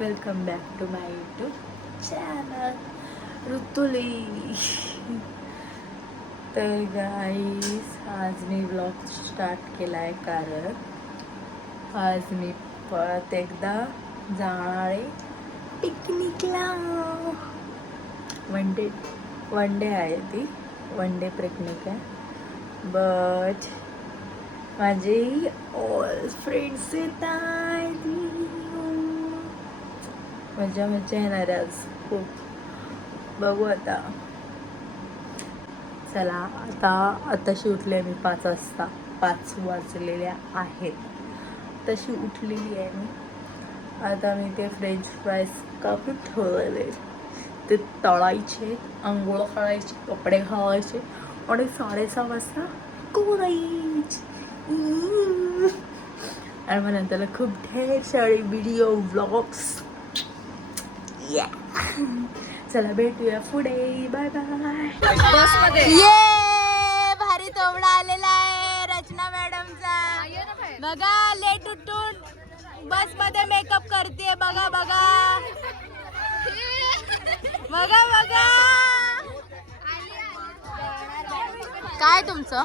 Welcome back to my YouTube channel Rutuli. तर guys आज मी vlog start केला आहे कारण आज मी परत एकदा जाणार आहे पिकनिकला. वन डे आहे ती, वन डे पिकनिक आहे. बट माझे ऑल फ्रेंड्स येत आहेत. मजा येणार आहे आज खूप. बघू आता. चला आताशी उठले मी 5 वाजता. 5 वाजलेल्या आहेत. तशी उठलेली आहे मी. आता मी ते फ्रेंच फ्राईज कापून ठेवलेले, ते तळायचे, आंघोळ करायचे, कपडे घालायचे आणि 6:30 वाजता करायचे. आणि मग नंतर खूप ढेर सारे व्हिडिओ व्लॉग्स. चला भेटूया पुढे. Bye bye. ये भारी तोबडा आलेला आहे रचना मॅडमचा. बघा लेट उठून बस मध्ये मेकअप करते. बघा बघा बघा बघा. काय तुमचं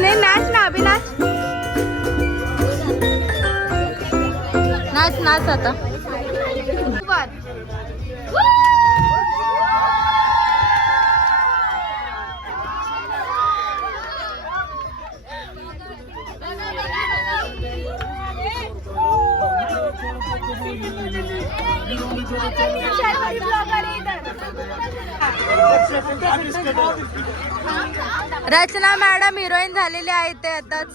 नाही? नाच ना अभि, नाच नाच नाच आता. रचना मॅडम हिरोईन झालेली आहे ते आताच.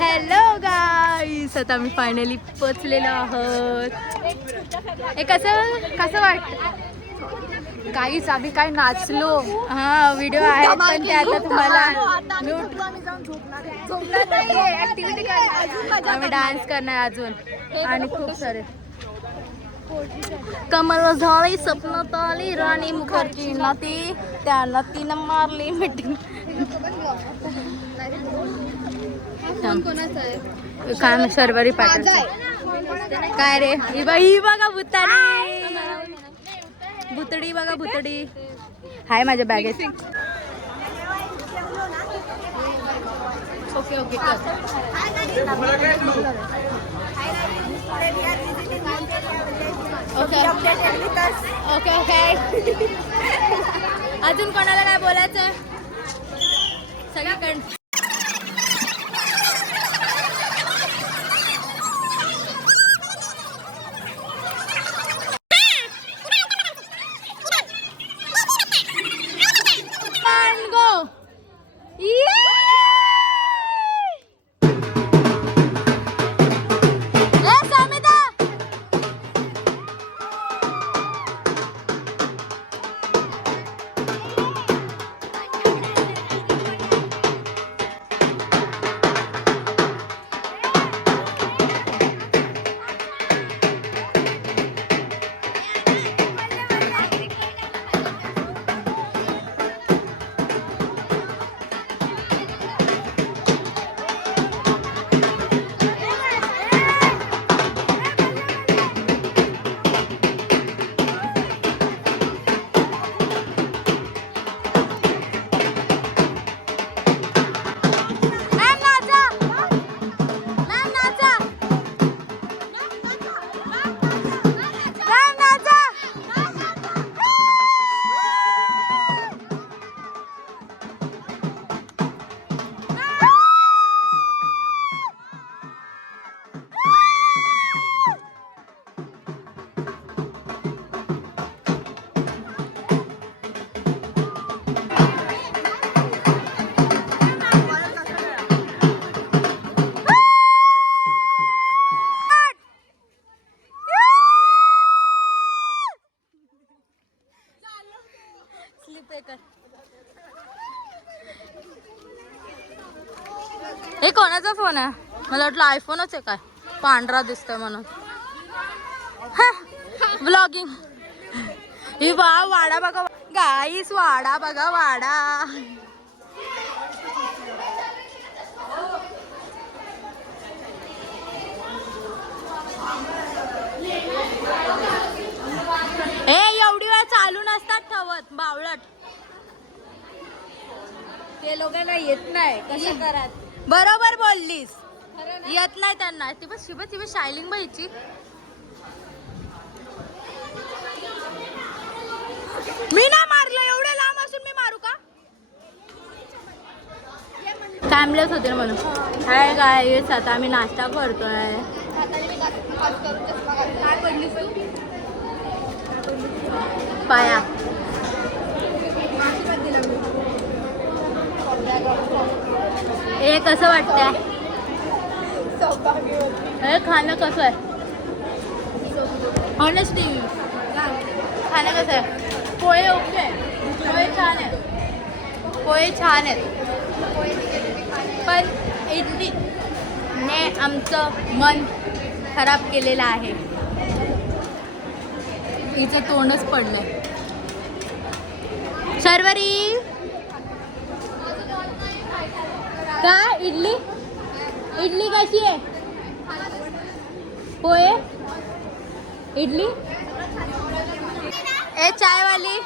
हॅलो गाईस, आता आम्ही फायनली पोचलेलो आहोत. हे कसं वाटतं गाईस? आम्ही काय नाचलो. हा व्हिडिओ आहे पण ते आता तुम्हाला आम्ही डान्स करणार अजून आणि खूप सारे. कमल झाली, सपनात आली, राणी मुखर्जी नाती, त्यांना 3 मारली मिटिंग. काय शर्वरी पाटील काय रे? ही बघा भुतारी, भुतडी बघा, भुतडी हाय माझ्या बॅगेत. Okay okay okay okay. अजून कोणाला काय बोलायचं? सगळीकडे हे कोणाचा फोन आहे? मला वाटलं आयफोनच आहे काय, पांढरा दिसतोय म्हणून. ब्लॉगिंग. ही वाडा बघा गाईस, वाडा बघा वाडा. ए एवढी वेळ चालू नसतात ठेवत बावळट. ते लोकांना येत नाही कसं करत. बरोबर बोललीस, येत नाही त्यांना. ती बस शिब ती बस शायलिंग बाईची. मी ना मारलं, एवढे लांब असून मी मारू का? टाइमलेस होते म्हणून. हाय गाईस, आता आम्ही नाश्ता करतोय. पाया हे कसं वाटतंय? हे खाणं कसं आहे? ऑनेस्टली खाणं कसं आहे? पोहे ओके, पोहे छान आहेत, पोहे छान आहेत, पण इडली ने आमचं मन खराब केलेलं आहे. हिचं तोंडच पडलंय. शर्वरी काय इडली? इडली कशी आहे? पोहे इडली. ए चायवाली,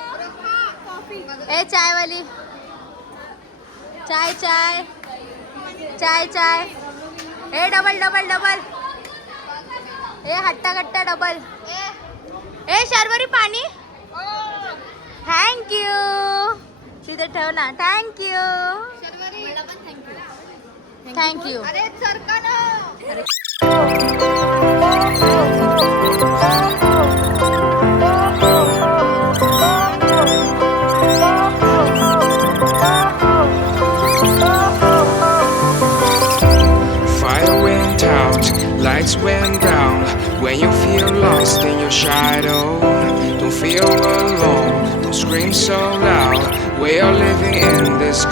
ए चायवाली, चाय चाय चाय चाय. ए डबल डबल डबल. ए हट्टा कट्टा डबल. ए शर्वरी पाणी. थँक्यू. तिथे ठेव ना. Thank you thank you. अरे सरका ना. Fire went out, lights went down. When you feel lost in your shadow, don't feel alone, don't scream so loud. We are living in this.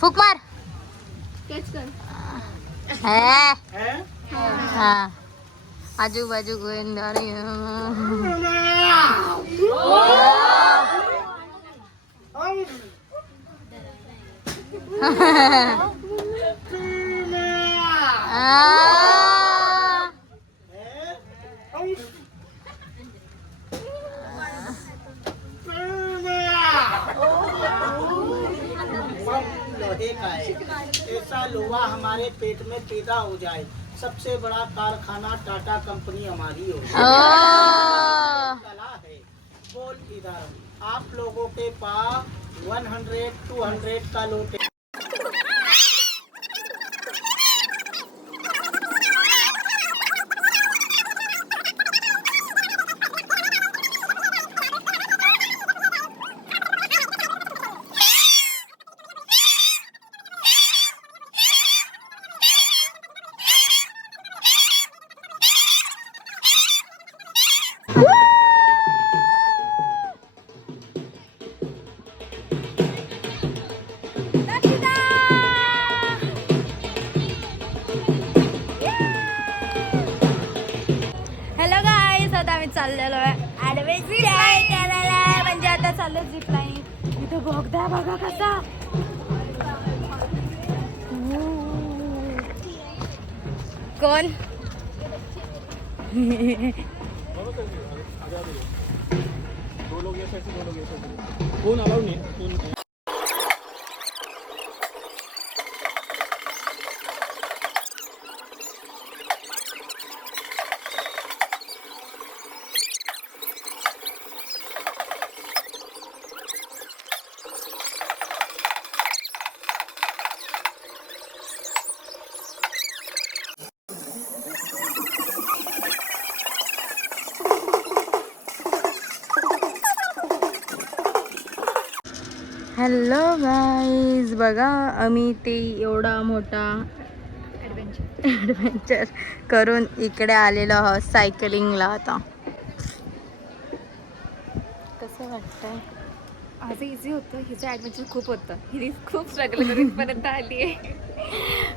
फुक मार. हाँ आजू बाजू गोविंदारी. ऐसा लोहा हमारे पेट में पैदा हो जाए, सबसे बड़ा कारखाना टाटा कंपनी हमारी हो कला है। बोल इधर आप लोगों के पास 100 200 का लोटे. चाललेलो आहे ॲडव्हेंचर करायला. म्हणजे आता चाललो झिप लाईन. इथं बोगदा बघा कसा. कोण हॅलो गाईज, बघा आम्ही ते एवढा मोठा ॲडव्हेंचर करून इकडे आलेलो आहोत सायकलिंगला. आता कसं वाटतंय? आज इझी होतं, हिचं ॲडव्हेंचर खूप होतं. हिने खूप स्ट्रगल करून इथपर्यंत आली आहे.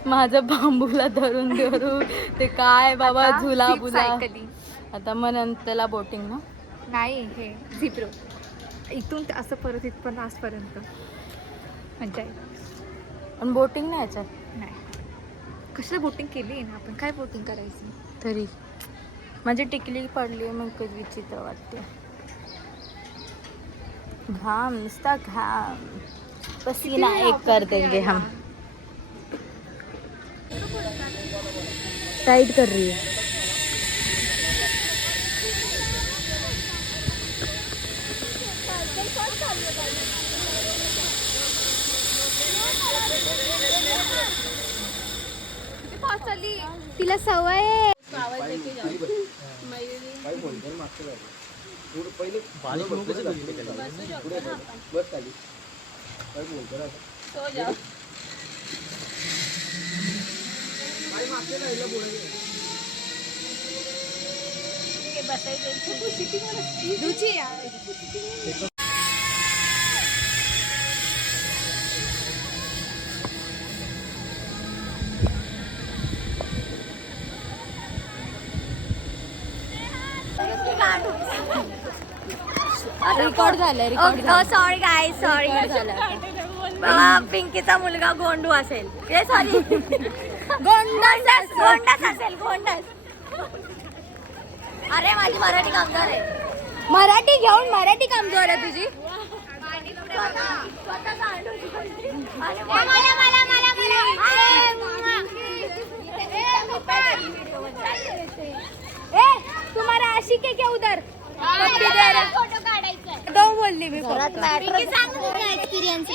माझं बांबूला धरून धरून ते काय बाबा आता झुला zip बुला. सायकलिंग. आता मग नंतरला बोटिंग ना. नाही, हे झिप्रो इथून ते असं परत इथपर्यंत आजपर्यंत मजा आहे. पण बोटिंग नाही याच्यात नाही, कशाला बोटिंग केली आहे ना आपण, काय बोटिंग करायची. तरी म्हणजे टिकली पडली मग काही विचित्र वाटते. घाम नुसता घाम, पसीना एक कर देंगे हम. टाइट कर रही है. तिला सवय आहे. रेकॉर्ड झालं, रेकॉर्ड झालं. सॉरी गाय सॉरी झालं. पिंकीचा मुलगा गोंडू असेल. हे सॉरी गोंडस गोंडस असेल गोंडस. अरे माझी मराठी कमजोर आहे. मराठी घेऊन मराठी कमजोर आहे तुझी. तुम्हाला आशिक आहे क्या उधर फोटो काढायचा. दो बोलली मी एक्सपिरियन्स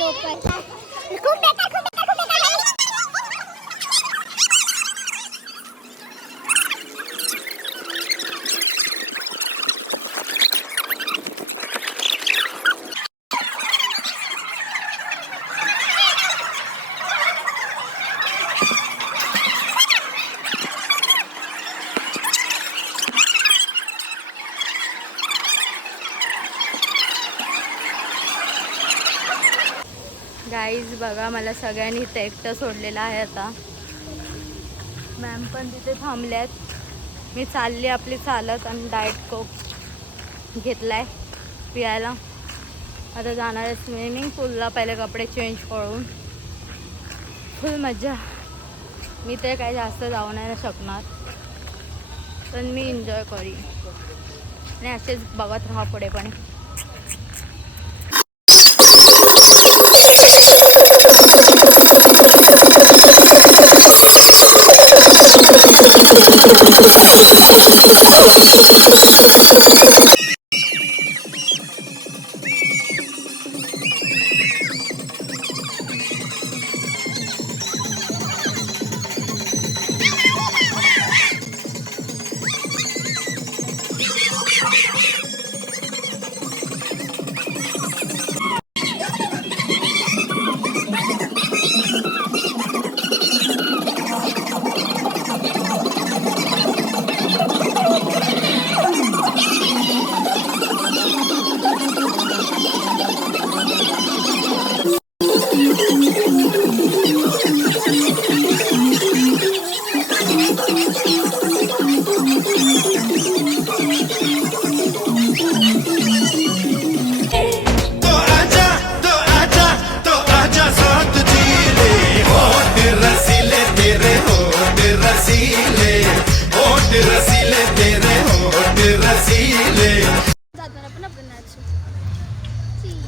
गाईज बघा, मला सगळ्यांनी इथं एकटं सोडलेलं आहे. आता मॅम पण तिथे थांबल्यात. मी चालली आपली चालत आणि डाएट कोक घेतलाय पियायला. आता जाणार आहे स्विमिंग पूलला. पहिले कपडे चेंज करून फुल मज्जा. मी ते काही जास्त जाऊ नाही शकणार, पण मी एन्जॉय करीन आणि असेच बघत राहा पुढे पण.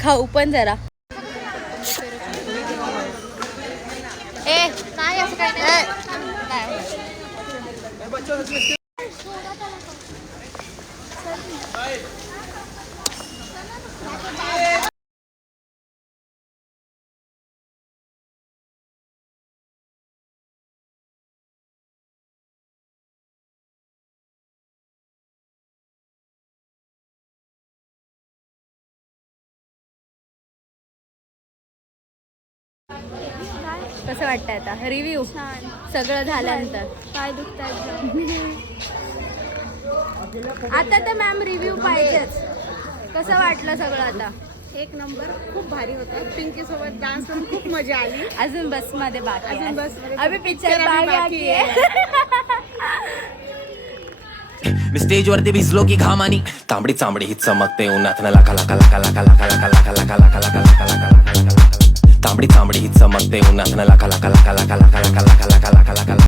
खाऊ पण जरा. नाही असं काही नाही. कसं वाटतंय आता रिव्ह्यू छान. सगळं झाल्यानंतर? पाय दुखतात. आता तर मॅम रिव्ह्यू पाहिजेच. कसं वाटलं सगळं आता? एक नंबर, खूप भारी होतं. पिंकी सोबत डान्स करून खूप मजा आली. अजून बस मध्ये बाकी आहे. अजून बसमध्ये अभी पिक्चर picture अभी बाकी बाकी आहे. मी स्टेजवरती भिजलो की घामानी तांबडी चांबडी ही चमकते उन्हातनं लाका लाका लाका लाका लाका लाका लाका लाका लाका लाका लाका लाका लाका तांबडी चांबडी ही चमकते उन्हातनं लाका लाका लाका लाका लाका लाका लाका लाका लाका लाका